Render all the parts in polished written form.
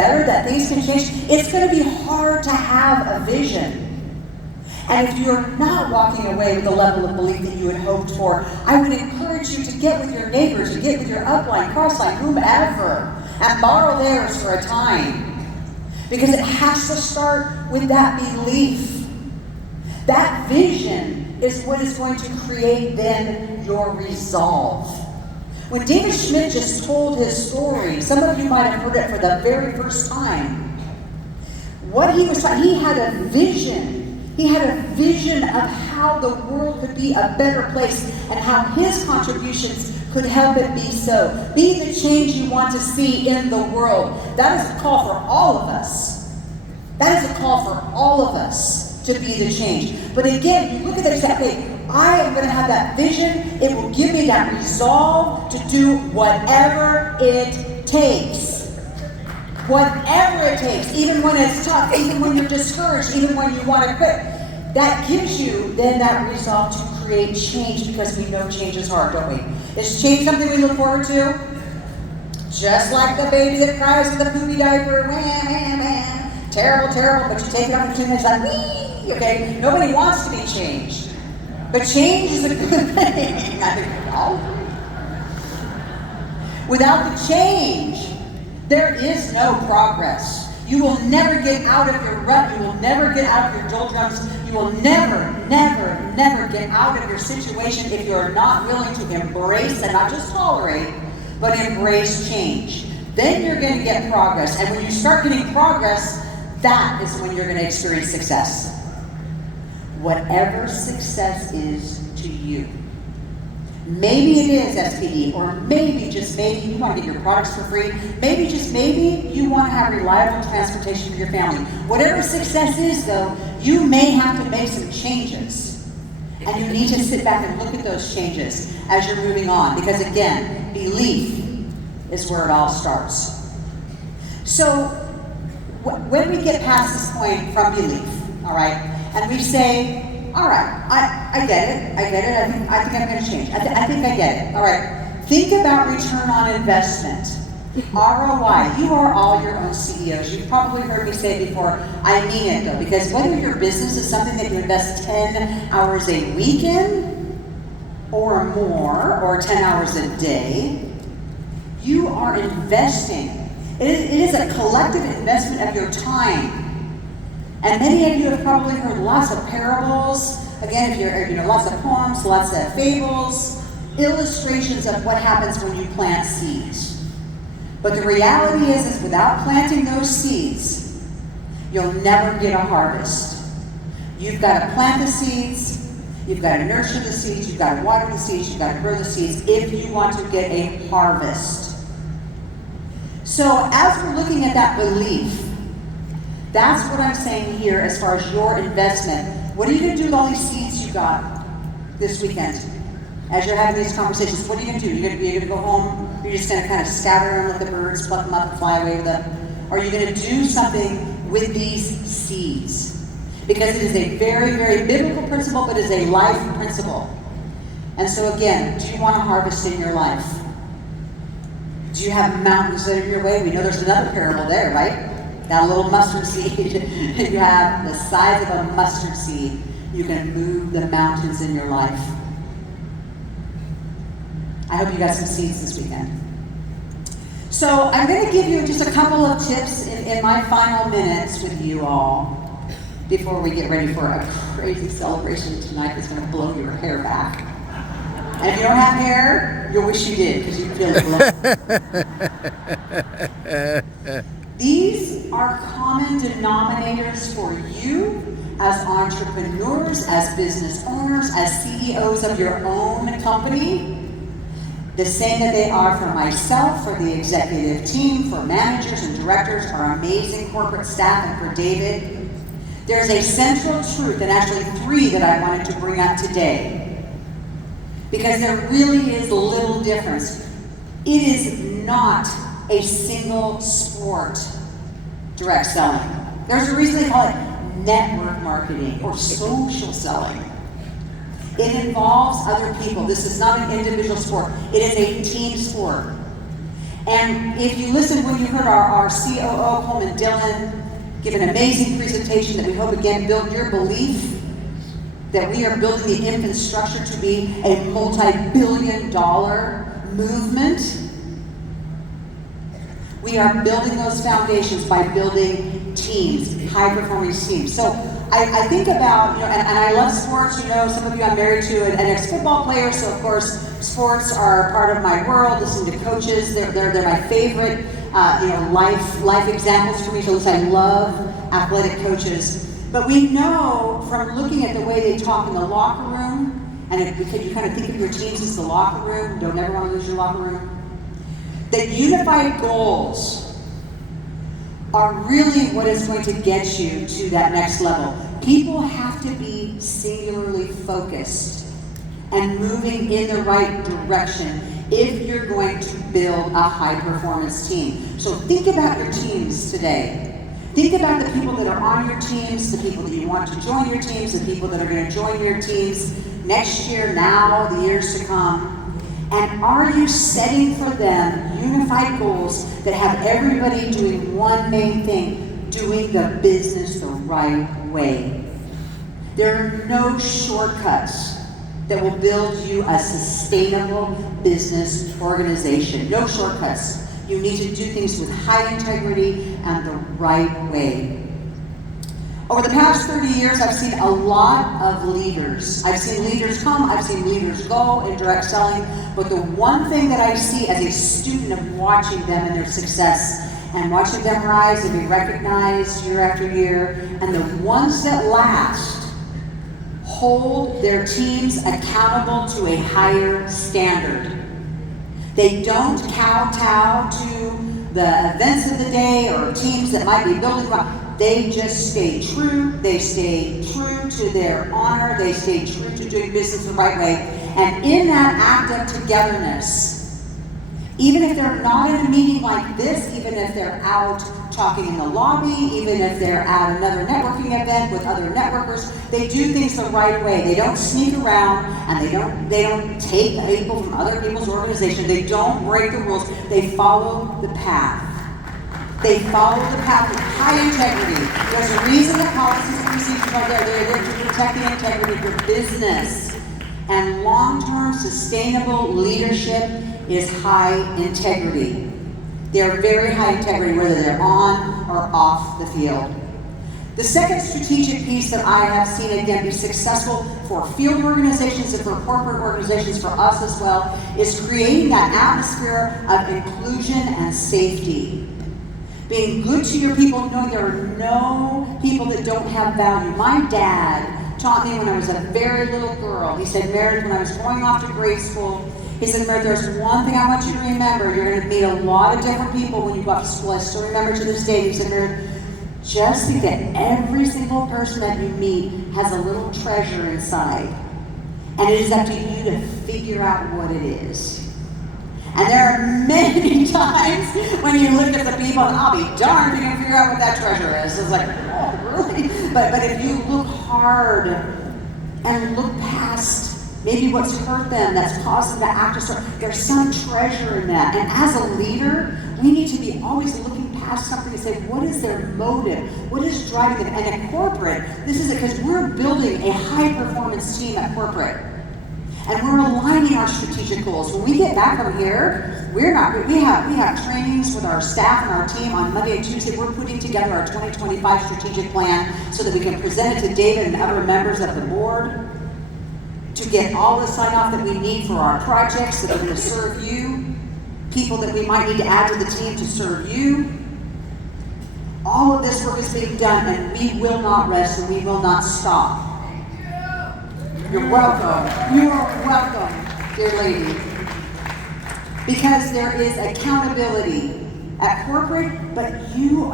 better, that things can change, it's going to be hard to have a vision. And if you're not walking away with the level of belief that you had hoped for, I would encourage you to get with your neighbors, to get with your upline, crossline, whomever, and borrow theirs for a time. Because it has to start with that belief. That vision is what is going to create then your resolve. When David Schmidt just told his story, some of you might have heard it for the very first time. What he was talking, he had a vision. He had a vision of how the world could be a better place and how his contributions could help it be so. Be the change you want to see in the world. That is a call for all of us. That is a call for all of us to be the change. But again, you look at that and say, okay, I am going to have that vision. It will give me that resolve to do whatever it takes. Whatever it takes, even when it's tough, even when you're discouraged, even when you want to quit, that gives you then that resolve to create change, because we know change is hard, don't we? Is change something we look forward to? Just like the baby that cries with a poopy diaper, wham, wham, wham. Terrible, terrible, but you take it off in 2 minutes like, wee, okay? Nobody wants to be changed. But change is a good thing. I think all agree. Without the change, there is no progress. You will never get out of your rut. You will never get out of your doldrums. You will never, never, never get out of your situation if you are not willing to embrace and not just tolerate, but embrace change. Then you're going to get progress. And when you start getting progress, that is when you're going to experience success. Whatever success is to you. Maybe it is SPD, or maybe, just maybe, you want to get your products for free. Maybe, just maybe, you want to have reliable transportation for your family. Whatever success is, though, you may have to make some changes. And you need to sit back and look at those changes as you're moving on. Because again, belief is where it all starts. So, when we get past this point from belief, all right, and we say, all right, I get it, I think I'm going to change. I think I get it. All right, think about return on investment. ROI, you are all your own CEOs. You've probably heard me say it before. I mean it though, because whether your business is something that you invest 10 hours a week in, or more, or 10 hours a day, you are investing. It is a collective investment of your time. And many of you have probably heard lots of parables. Again, if you're lots of poems, lots of fables, illustrations of what happens when you plant seeds. But the reality is without planting those seeds, you'll never get a harvest. You've got to plant the seeds, you've got to nurture the seeds, you've got to water the seeds, you've got to grow the seeds if you want to get a harvest. So as we're looking at that belief, that's what I'm saying here as far as your investment. What are you going to do with all these seeds you got this weekend? As you're having these conversations, what are you going to do? You're going to go home, you're just going to kind of scatter them with the birds, pluck them up and fly away with them? Or are you going to do something with these seeds? Because it is a very, very biblical principle, but it is a life principle. And so again, do you want to harvest in your life? Do you have mountains that are your way? We know there's another parable there, right? That little mustard seed, if you have the size of a mustard seed, you can move the mountains in your life. I hope you got some seeds this weekend. So I'm going to give you just a couple of tips in my final minutes with you all before we get ready for a crazy celebration tonight that's going to blow your hair back. And if you don't have hair, you'll wish you did, because you feel it blow. These are common denominators for you as entrepreneurs, as business owners, as CEOs of your own company. The same that they are for myself, for the executive team, for managers and directors, our amazing corporate staff, and for David. There's a central truth, and actually three that I wanted to bring up today. Because there really is little difference. It is not a single sport, direct selling. There's a reason they call it network marketing or social selling. It involves other people. This is not an individual sport. It is a team sport. And if you listened when you heard our COO, Coleman Dillon, give an amazing presentation that we hope again build your belief that we are building the infrastructure to be a multi-billion-dollar movement. We are building those foundations by building teams, high-performing teams. So I think about, and I love sports. Some of you I'm married to an ex-football player, so of course sports are part of my world. Listening to coaches, they're my favorite, life examples for me. So I love athletic coaches. But we know from looking at the way they talk in the locker room, and because you kind of think of your teams as the locker room, don't ever want to lose your locker room, that unified goals are really what is going to get you to that next level. People have to be singularly focused and moving in the right direction if you're going to build a high-performance team. So think about your teams today. Think about the people that are on your teams, the people that you want to join your teams, the people that are going to join your teams next year, now, the years to come. And are you setting for them unified goals that have everybody doing one main thing, doing the business the right way? There are no shortcuts that will build you a sustainable business organization. No shortcuts. You need to do things with high integrity and the right way. Over the past 30 years, I've seen a lot of leaders. I've seen leaders come, I've seen leaders go in direct selling, but the one thing that I see as a student of watching them and their success and watching them rise and be recognized year after year, and the ones that last hold their teams accountable to a higher standard. They don't kowtow to the events of the day or teams that might be building. They just stay true. They stay true to their honor. They stay true to doing business the right way. And in that act of togetherness, even if they're not in a meeting like this, even if they're out talking in the lobby, even if they're at another networking event with other networkers, they do things the right way. They don't sneak around, and they don't take people from other people's organization. They don't break the rules. They follow the path. They follow the path with high integrity. There's a reason the policies and procedures are there. They're there to protect the integrity of your business. And long-term sustainable leadership is high integrity. They're very high integrity, whether they're on or off the field. The second strategic piece that I have seen, again, be successful for field organizations and for corporate organizations, for us as well, is creating that atmosphere of inclusion and safety. Being good to your people, knowing there are no people that don't have value. My dad taught me when I was a very little girl. He said, Meredith, when I was going off to grade school, he said, Meredith, there's one thing I want you to remember. You're going to meet a lot of different people when you go off to school. I still remember to this day. He said, Meredith, just think that every single person that you meet has a little treasure inside. And it is up to you to figure out what it is. And there are many times when you look at the people, and I'll be darned if you can figure out what that treasure is. It's like, oh, really? But if you look hard and look past maybe what's hurt them, that's caused them to act a certain, there's some treasure in that. And as a leader, we need to be always looking past something and say, what is their motive? What is driving them? And at corporate, this is it, because we're building a high-performance team at corporate. And we're aligning our strategic goals. When we get back from here, we have trainings with our staff and our team on Monday and Tuesday. We're putting together our 2025 strategic plan so that we can present it to David and other members of the board to get all the sign-off that we need for our projects that are going to serve you, people that we might need to add to the team to serve you. All of this work is being done, and we will not rest and we will not stop. You're welcome. You are welcome, dear lady. Because there is accountability at corporate, but you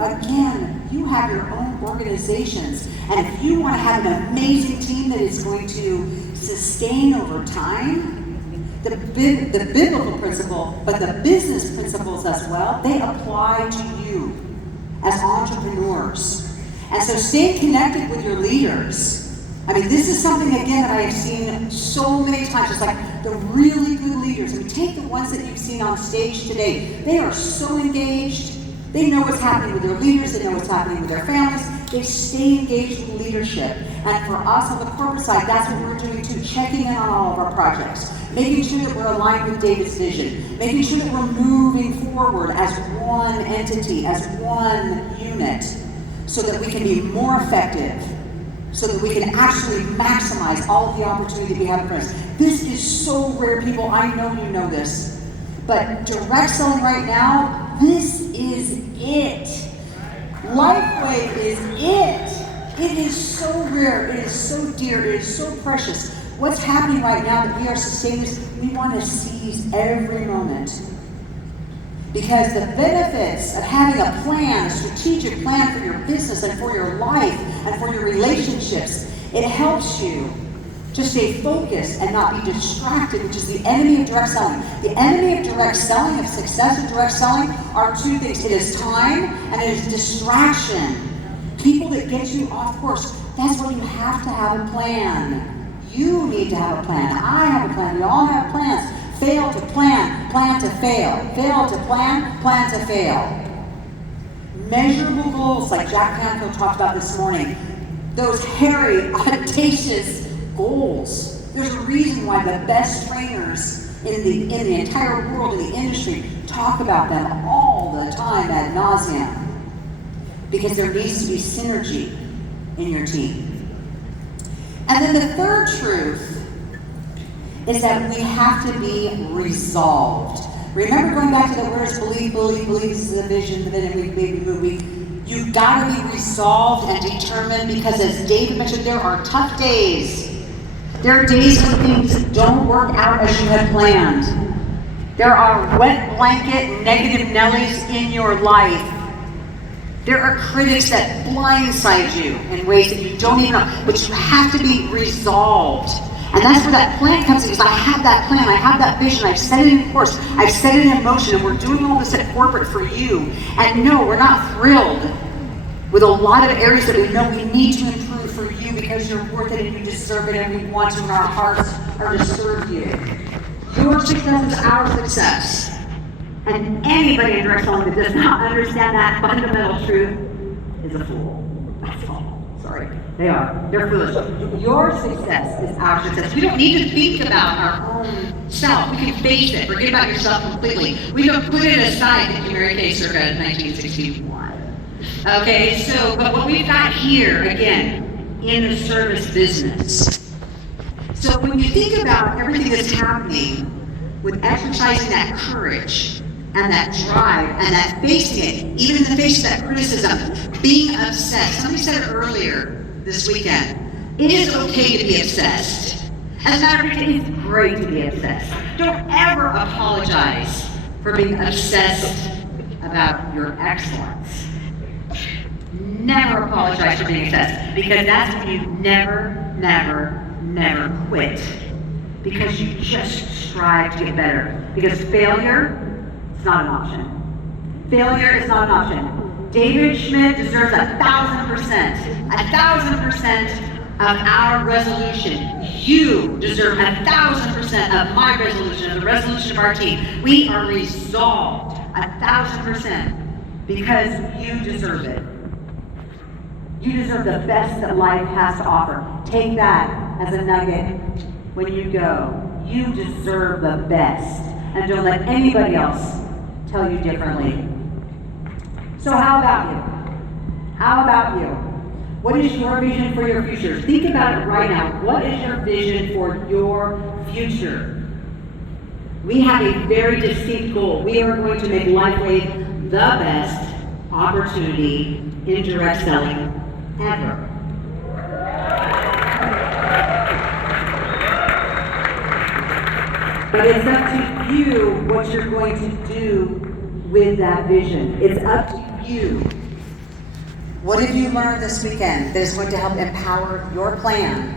have your own organizations. And if you want to have an amazing team that is going to sustain over time, the biblical principle, but the business principles as well, they apply to you as entrepreneurs. And so stay connected with your leaders. I mean, this is something, again, that I have seen so many times. It's like the really good leaders. I mean, take the ones that you've seen on stage today. They are so engaged. They know what's happening with their leaders. They know what's happening with their families. They stay engaged with leadership. And for us on the corporate side, that's what we're doing too, checking in on all of our projects, making sure that we're aligned with David's vision, making sure that we're moving forward as one entity, as one unit, so that we can be more effective, so that we can actually maximize all of the opportunity that we have in front of us. This is so rare, people. I know you know this. But direct selling right now, this is it. LifeWave is it. It is so rare. It is so dear. It is so precious. What's happening right now that we are sustaining this, we want to seize every moment. Because the benefits of having a plan, a strategic plan for your business and for your life and for your relationships, it helps you to stay focused and not be distracted, which is the enemy of direct selling. The enemy of direct selling, of success in direct selling, are two things. It is time and it is distraction. People that get you off course. That's why you have to have a plan. You need to have a plan. I have a plan. We all have plans. Fail to plan, plan to fail. Fail to plan, plan to fail. Measurable goals, like Jack Canfield talked about this morning. Those hairy, audacious goals. There's a reason why the best trainers in the entire world, in the industry, talk about them all the time ad nauseum. Because there needs to be synergy in your team. And then the third truth is that we have to be resolved. Remember going back to the words believe, this is the vision, the vision, you've got to be resolved and determined, because as David mentioned, there are tough days. There are days when things don't work out as you had planned. There are wet blanket negative Nellies in your life. There are critics that blindside you in ways that you don't even know, but you have to be resolved. And that's where that plan comes in, because I have that plan, I have that vision, I've set it in course, I've set it in motion, and we're doing all this at corporate for you. And no, we're not thrilled with a lot of areas that we know we need to improve for you, because you're worth it and you deserve it, and we want to, and our hearts are to serve you. Your success is our success. And anybody in direct selling that does not understand that fundamental truth is a fool. That's all. Sorry. They are. They're foolish. Your success is our success. We don't need to think about our own self. We can face it. Forget about yourself completely. We don't put it aside. Thank you, Mary Kay, circa 1961. Okay, so, but what we've got here, again, in the service business. So when you think about everything that's happening with exercising that courage and that drive and that facing it, even in the face of that criticism, being obsessed. Somebody said it earlier this weekend. It is okay to be obsessed. As a matter of fact, it's great to be obsessed. Don't ever apologize for being obsessed about your excellence. Never apologize for being obsessed, because that's when you never quit. Because you just strive to get better. Because failure is not an option. Failure is not an option. David Schmidt deserves 1,000% of our resolution. You deserve 1,000% of my resolution, of the resolution of our team. We are resolved 1,000% because you deserve it. You deserve the best that life has to offer. Take that as a nugget when you go. You deserve the best. And don't let anybody else tell you differently. So how about you? How about you? What is your vision for your future? Think about it right now. What is your vision for your future? We have a very distinct goal. We are going to make LifeWave the best opportunity in direct selling ever. But it's up to you what you're going to do with that vision. It's up to you. What have you learned this weekend that is going to help empower your plan?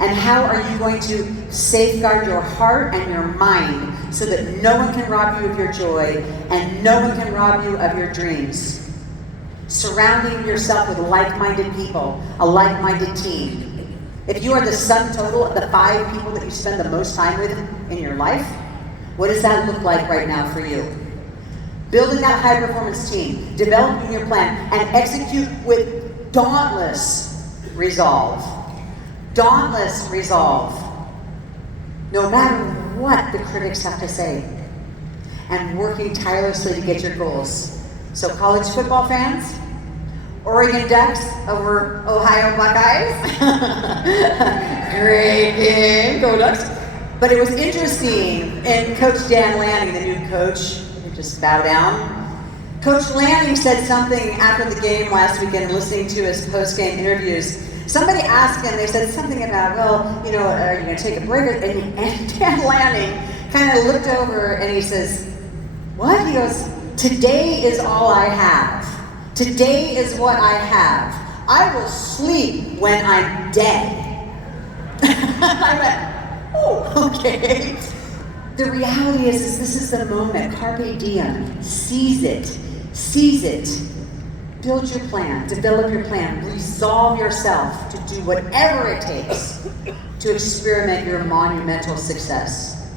And how are you going to safeguard your heart and your mind so that no one can rob you of your joy and no one can rob you of your dreams? Surrounding yourself with like-minded people, a like-minded team. If you are the sum total of the 5 people that you spend the most time with in your life, what does that look like right now for you? Building that high performance team, developing your plan, and execute with dauntless resolve. Dauntless resolve. No matter what the critics have to say. And working tirelessly to get your goals. So college football fans, Oregon Ducks over Ohio Buckeyes. Great game, go Ducks. But it was interesting, and Coach Dan Lanning, the new coach, just bow down. Coach Lanning said something after the game last weekend, listening to his post-game interviews. Somebody asked him, they said something about, well, are you going to take a break? And Dan Lanning kind of looked over and he says, what? He goes, today is all I have. Today is what I have. I will sleep when I'm dead. I went, oh, okay. The reality is this is the moment. Carpe diem. Seize it. Seize it. Build your plan. Develop your plan. Resolve yourself to do whatever it takes to experiment your monumental success.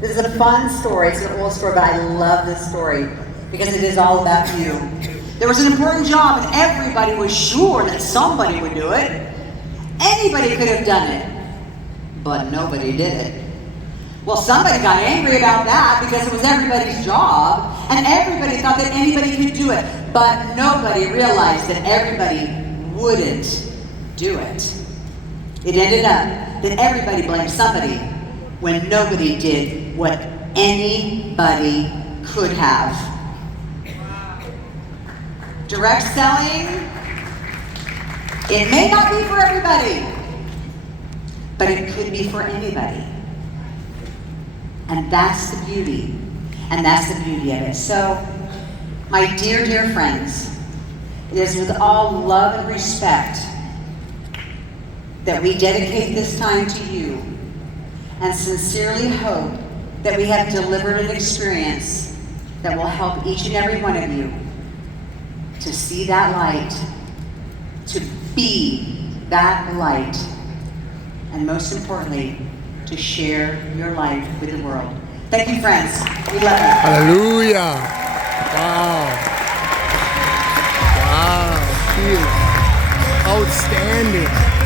This is a fun story. It's an old story, but I love this story because it is all about you. There was an important job, and everybody was sure that somebody would do it. Anybody could have done it, but nobody did it. Well, somebody got angry about that because it was everybody's job, and everybody thought that anybody could do it, but nobody realized that everybody wouldn't do it. It ended up that everybody blamed somebody when nobody did what anybody could have. Direct selling, it may not be for everybody, but it could be for anybody. And that's the beauty. And that's the beauty of it. So, my dear, dear friends, it is with all love and respect that we dedicate this time to you and sincerely hope that we have delivered an experience that will help each and every one of you to see that light, to be that light, and most importantly, to share your life with the world. Thank you, friends. We love you. Hallelujah. Wow. Wow. She is outstanding.